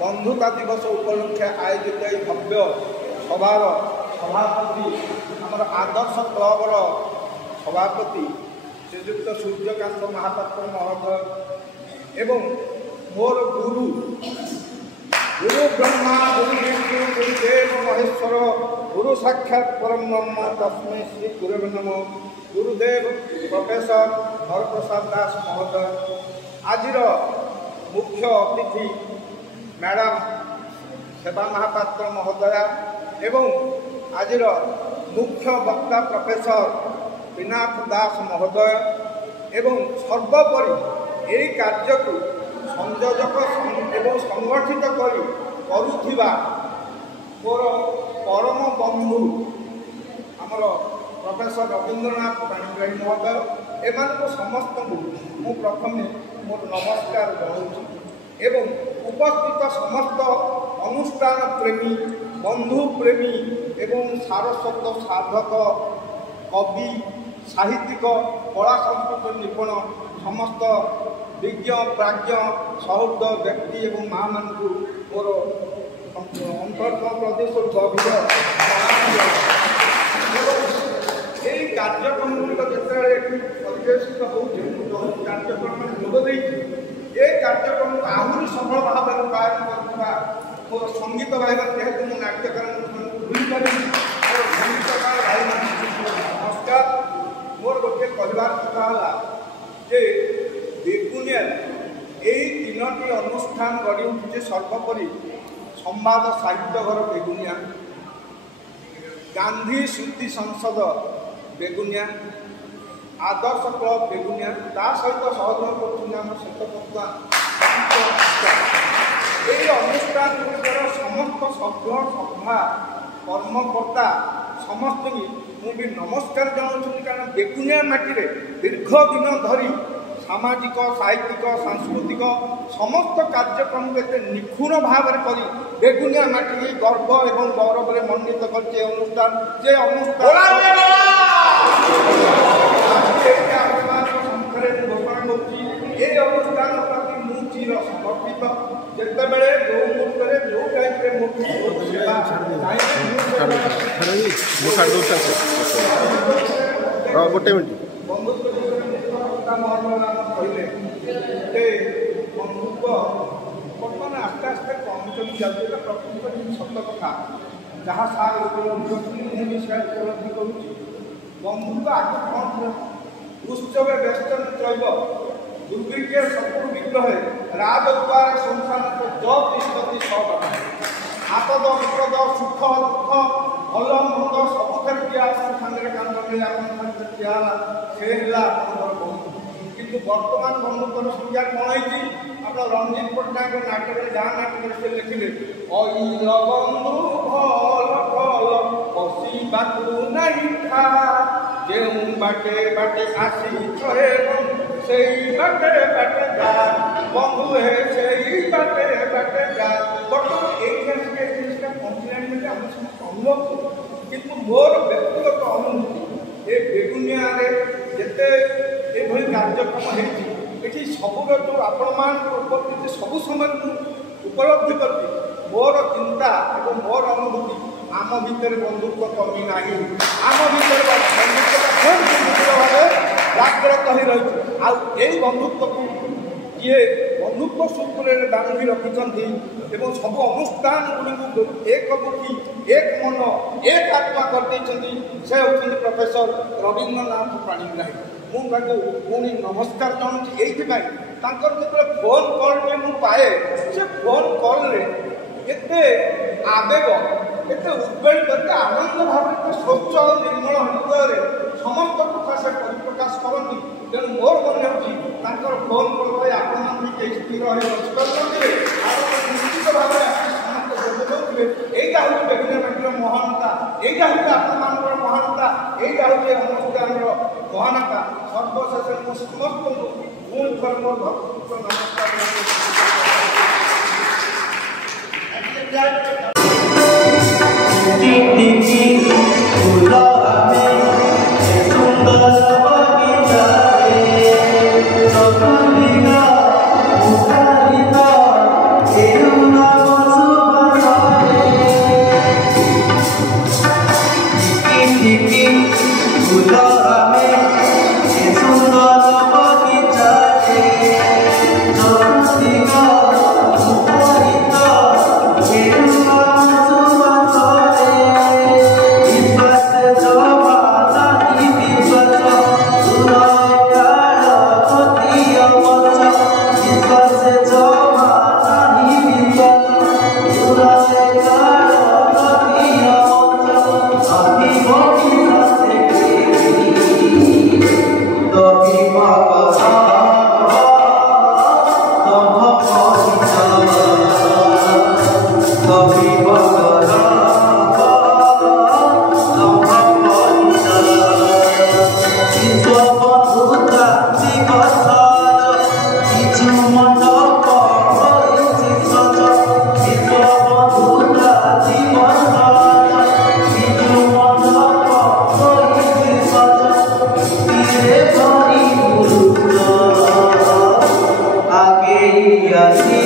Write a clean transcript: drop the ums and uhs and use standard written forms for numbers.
बंधुता दिवस उपलक्षे आयोजित भव्य सभार सभापति आमर आदर्श क्लबर सभापति श्रीजुक्त सूर्यकांत महापात्र महोदय एवं मोर गुरु गुरु ब्रह्मा गुरु विष्णु गुरुदेव महेश्वर गुरु साक्षात परम ब्रह्म तस्मै श्री गुरुवे नमः। गुरुदेव प्रोफेसर हरप्रसाद दास महोदय आजिर मुख्य अतिथि मैडम सेवा महापात्र महोदया एवं आजिर मुख्य वक्ता प्रोफेसर विनाथ दास महोदय एवं सर्वोपरि यही कार्य को संयोजक एवं संगठित करुथिबा मोर परम बंधु आमर प्रोफेसर रवींद्रनाथ पाणिग्राही महोदय एमान समस्त मु प्रथमे मोर नमस्कार जनाऊँ एवं उपस्थित समस्त अनुष्ठान प्रेमी बंधु प्रेमी एवं सारस्वत साधक कवि साहित्यिक कला संस्कृत निपुण समस्त विज्ञ प्राज्ञ सहृद व्यक्ति एवं माँ मान मोर अंतर्गत प्रदेश गभीर यही कार्यक्रम गुड़िक जिते परिवेशित हो कार्यक्रम जोगदे ये कार्यक्रम को आहरी सफल भाव में पालन कर संगीत भाई जेहेतु मुझे नाट्यकार भूल पारि मोर संगीतकार भाई नमस्कार। मोर गोटे कहबार कथा है बेगुनिया यही तीनोटी अनुष्ठान गढ़ी उठुचे सर्वोपरि संवाद साहित्य घर बेगुनिया गांधी स्मृति संसद बेगुनिया आदर्श क्लब बेगुनिया ता सहित सहयोग कर श्वेतपत्रा यही अनुष्ठान गुड़िकर समस्त सभ्य सभा कर्मकर्ता समस्त मुझे नमस्कार जनाऊँ कारण बेगुनिया माटी दीर्घ दिन धरी सामाजिक साहित्यिक सांस्कृतिक समस्त कार्यक्रम को निखुण भाव में बेगुनिया माटी गर्व एवं गौरव में मण्डित कर अनुष्ठान जे अनुष्ठान घोषणा कर अनुष्ठान प्रति मु चिर समर्पित जितेबले जो मुहूर्त जो टाइम गोटे मिनट बंधुत्व कहले बंधुत्व बर्तमान आस्ते आस्ते कमी कमी जाए प्रकृत सत कथा जहाँ सार उपलब्धि विषय उपलब्धि करुँच बंधुत्व आगे कौन थे उत्सव व्यस्त चल दुर्भिक्ष शत्रु विग्रह राजद्वार संसार जब निष्पत्ति सब आपद विपद सुख दुख भल मंद सबुथ किया सागर कान लगे आप किया से बंधु किंतु वर्तमान बंधुत्वर संज्ञा कौन है आप रंजीत पट्टनायक नाटक जहाँ नाटक से लिखिले अइल बंधु भल भल बसवा नहीं था जो बाटे बाटे आसी कहे से बाटे बाटे जा बंधु है से बाटे बाटे जा बर्तमान एक जिनिसटा पहुँचलानी आम समस्त अनुभव किंतु मोर व्यक्तिगत अनुभूति ए बेगुनिया जिते ये कार्यक्रम होती सबूर जो आपण सबू समय उपलब्धि करती मोर चिंता और मोर अनुभूति आम भितर बंधुत्व कमी ना आम भितर बंधुत्व भाव जाग्रत हो रही आई बंधुत्व को किए बंधुत्व सूत्र में बांधि रखिंट एवं सब अनुष्ठान गुड़ी एक बुद्धि एक मन एक आत्मा करते से होती प्रोफेसर रवींद्रनाथ पाणिग्राही मुझे पुणी नमस्कार चाहूँगी ये फोन कॉल टे पाए से फोन कॉल एते आवेग एते उद्वेल करके आनंद भाव स्वच्छ और निर्मल हृदय समस्त कथा से परिप्रकाश करती तेणु मोर मन हो फोन कॉल आपड़ी स्थिर निश्चित भाव समस्त जोगे यहीटा हूँ बेगुनिया पार्टी महानता यहीटा हूँ आपण महानता यहीटा हूँ अनुष्ठान महानता सर्वशेष मुझे समस्त पुणी थर मोर भक्ति आगे